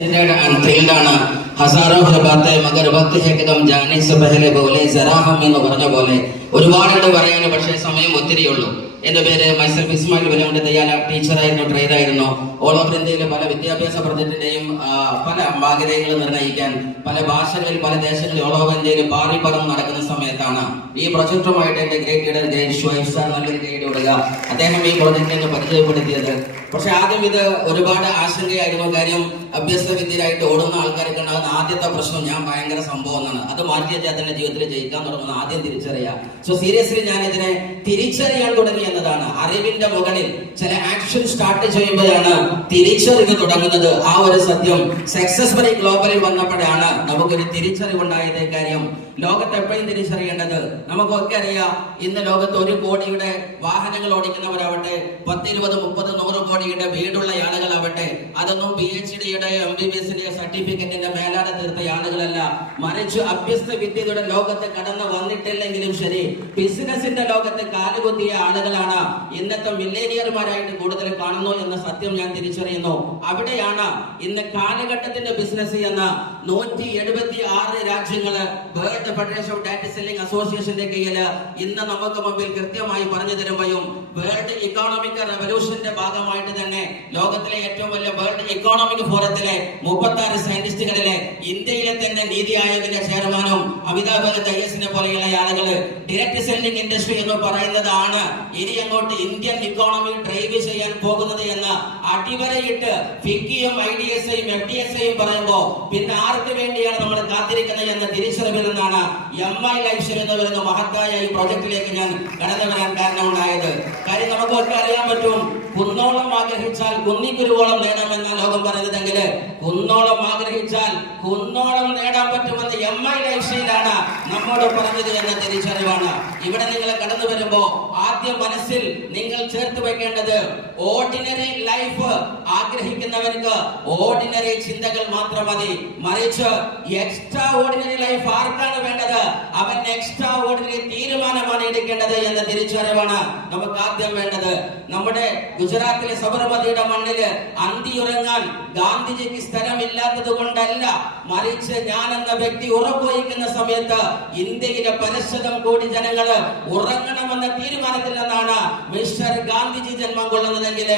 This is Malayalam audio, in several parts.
ഫീൽഡാണ് ഹസാറോ ഒരുപാടുണ്ട് പറയാൻ പക്ഷേ സമയം ഒത്തിരി ഉള്ളൂ എന്റെ പേര് മൈസൽ ഇസ്മായിൽ വിലമുണ്ട് തയ്യാല ടീച്ചറായിരുന്നു ട്രെയിനായിരുന്നു ഓൾ ഓവർ ഇന്ത്യയിലെ പല വിദ്യാഭ്യാസ പ്രൊജക്ടിന്റെയും പല മാഗ്രഹങ്ങൾ നിർണയിക്കാൻ പല ഭാഷകളിൽ പല ദേശങ്ങളിൽ ഓൾ ഓവർ ഇന്ത്യയിൽ പാറി പറന്ന് നടക്കുന്ന സമയത്താണ് ഈ പ്രൊജക്ടുമായിട്ട് എന്റെ great leader Jai Shuhaib sir നല്ലൊരു ഗൈഡ് വിടുക. അദ്ദേഹം ഈ പ്രൊജക്ടിനെ പരിചയപ്പെടുത്തിയത്. പക്ഷെ ആദ്യം ഇത് ഒരുപാട് ആശങ്കയായിരുന്നു. കാര്യം അഭ്യസ്ത വിദ്യയിലായിട്ട് ഓടുന്ന ആൾക്കാർക്ക് ഉണ്ടാകുന്ന ആദ്യത്തെ പ്രശ്നം. ഞാൻ ഭയങ്കര സംഭവം എന്നാണ്. അത് മാറ്റി അദ്ദേഹത്തിന്റെ ജീവിതത്തിൽ ജയിക്കാൻ തുടങ്ങുന്ന ആദ്യം തിരിച്ചറിയാം. സോ സീരിയസ്ലി ഞാൻ ഇതിനെ തിരിച്ചറിയാൻ തുടങ്ങി இருக்கிறதானா അറിവിന്റെ മുകളിൽ ചില ആക്ഷൻ സ്റ്റാർട്ട് ചെയ്യുമ്പോഴാണ് തിരിച്ചറിവ് തുടങ്ങുന്നത്. ആ ഒരു സത്യം സക്സസ്ഫുൾ ഗ്ലോബലിൽ വന്നപ്പോഴാണ് നമുക്കൊരു തിരിച്ചറിവുണ്ടായത് കാര്യം. ലോകത്ത് എപ്പോഴും തിരിച്ചറിയേണ്ടത് നമുക്കൊക്കെ അറിയാം ഇന്ന് ലോകത്ത് ഒരു കോടിയുടെ വാഹനങ്ങൾ ഓടിക്കുന്നവരാവട്ടെ പത്തിരുപത് മുപ്പത് നൂറ് കോടിയുടെ വീടുള്ള ആളുകളാവട്ടെ അതൊന്നും പി എച്ച് ഡിയുടെ എം ബി ബി എസിന്റെ സർട്ടിഫിക്കറ്റിന്റെ മേലാതെ തീർത്ത ആളുകളല്ല. മറിച്ച് അഭ്യസ്ത വിദ്യയുടെ ലോകത്ത് കടന്നു വന്നിട്ടില്ലെങ്കിലും ശരി ബിസിനസിന്റെ ലോകത്ത് കാലുകുത്തിയ ആളുകളാണ് ഇന്നത്തെ മില്ലേനിയർമാരായിട്ട് കൂടുതൽ കാണുന്നു എന്ന സത്യം ഞാൻ തിരിച്ചറിയുന്നു. അവിടെയാണ് ഇന്ന് കാലഘട്ടത്തിന്റെ ബിസിനസ് എന്ന നൂറ്റി എഴുപത്തി ആറ് രാജ്യങ്ങൾ world federation of data selling അസോസിയേഷന്റെ കീഴിൽ ഇന്ന് നമുക്ക് മുമ്പിൽ കൃത്യമായി പറഞ്ഞു തരുമ്പോഴും ഇക്കോണമിക് റെവല്യൂഷന്റെ ഭാഗമായിട്ട് തന്നെ ലോകത്തിലെ ഏറ്റവും വലിയ വേൾഡ് ഇക്കോണമിക് ഫോറത്തിലെ മുപ്പത്തി ആറ് സയന്റിസ്റ്റുകളിലെ ഇന്ത്യയിലെ തന്നെ നീതി ആയോഗിന്റെ ചെയർമാനും അമിതാഭ് എസിനെ പോലെയുള്ള ആളുകൾ ഡയറക്ട് സെല്ലിംഗ് ഇൻഡസ്ട്രി എന്ന് പറയുന്നതാണ് ഇനി അങ്ങോട്ട് ഇന്ത്യൻ ഇക്കോണമി ഡ്രൈവ് ചെയ്യാൻ പോകുന്നത് എന്ന് അടിവരയിട്ട് ഫിക്കിയും ഐ ഡി എസ് ഐയും എഫ് ഡി എസ് ഐയും പറയുമ്പോ പിന്നെ ആർക്ക് വേണ്ടിയാണ് നമ്മൾ കാത്തിരിക്കുന്നത് എന്ന തിരിച്ചറിവിൽ നിന്നാണ് എം ഐ ലൈഫ് എന്ന് പറയുന്ന മഹത്തായ ഈ പ്രോജക്റ്റിലേക്ക് ഞാൻ കടന്നു വരാൻ കാരണമുണ്ടായത്. കാര്യം നമുക്കൊക്കെ അറിയാൻ പറ്റും. കുന്നോളം ആഗ്രഹിച്ചാൽ കുന്നിക്കുരുവോളം നേടാമെന്ന ലോകം പറയുന്നതെങ്കിൽ കുന്നോളം ആഗ്രഹിച്ചാൽ കുന്നോളം നേടാൻ പറ്റുമെന്ന് എം ഐ ലൈഫ്സ്റ്റൈലാണ് നമ്മോട് പറഞ്ഞത് എന്ന തിരിച്ചറിവാണ്. ഇവിടെ നിങ്ങൾ കടന്നു വരുമ്പോ ആദ്യം മനസ്സിൽ നിങ്ങൾ ചേർത്ത് വെക്കേണ്ടത് ഓർഡിനറി ലൈഫ് ആഗ്രഹിക്കുന്നവർക്ക് ഓർഡിനറി ചിന്തകൾ മാത്രം മതി. മറിച്ച് എക്സ്ട്രാ ഓർഡിനറി ലൈഫ് ആർക്കാണ് വേണ്ടത്? അവൻ എക്സ്ട്രാ ഓർഡിനറി തീരുമാനമാണ് എടുക്കേണ്ടത് എന്ന തിരിച്ചറിവാണ് നമുക്ക് ആദ്യം വേണ്ടത്. നമ്മുടെ ഗുജറാത്തിലെ സബർമതിയുടെ മണ്ണിൽ അന്തിയുറങ്ങാൻ ഗാന്ധിജിക്ക് സ്ഥലമില്ലാത്തത് കൊണ്ടല്ല മറിച്ച് ഞാൻ എന്ന വ്യക്തി ഉറപ്പുവയ്ക്കുന്ന സമയത്ത് ഇന്ത്യയിലെ പരശതം കോടി ജനങ്ങൾ ഉറങ്ങണമെന്ന തീരുമാനത്തിൽ നിന്നാണ് മിസ്റ്റർ ഗാന്ധിജി ജന്മം കൊള്ളുന്നതെങ്കിൽ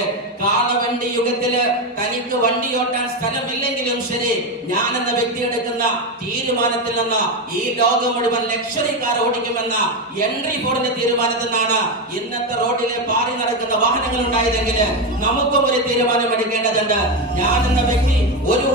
കാളവണ്ടി യുഗത്തിൽ തനിക്ക് വണ്ടിയോട്ടാൻ സ്ഥലമില്ലെങ്കിലും ശരി ഞാൻ എന്ന വ്യക്തി എടുക്കുന്ന തീരുമാനത്തിൽ നിന്ന് ഈ ലോകം മുഴുവൻ ലക്ഷറി കാർ ഓടിക്കുമെന്ന എൻട്രി ബോർഡിന്റെ തീരുമാനത്തിൽ നിന്നാണ് ഇന്നത്തെ റോഡിലെ പാറി നടക്കുന്ന വാഹനങ്ങൾ ഉണ്ടായതെങ്കിൽ നമുക്കും ഒരു തീരുമാനം എടുക്കേണ്ടതുണ്ട്. ഞാൻ എന്ന വ്യക്തി ഒരു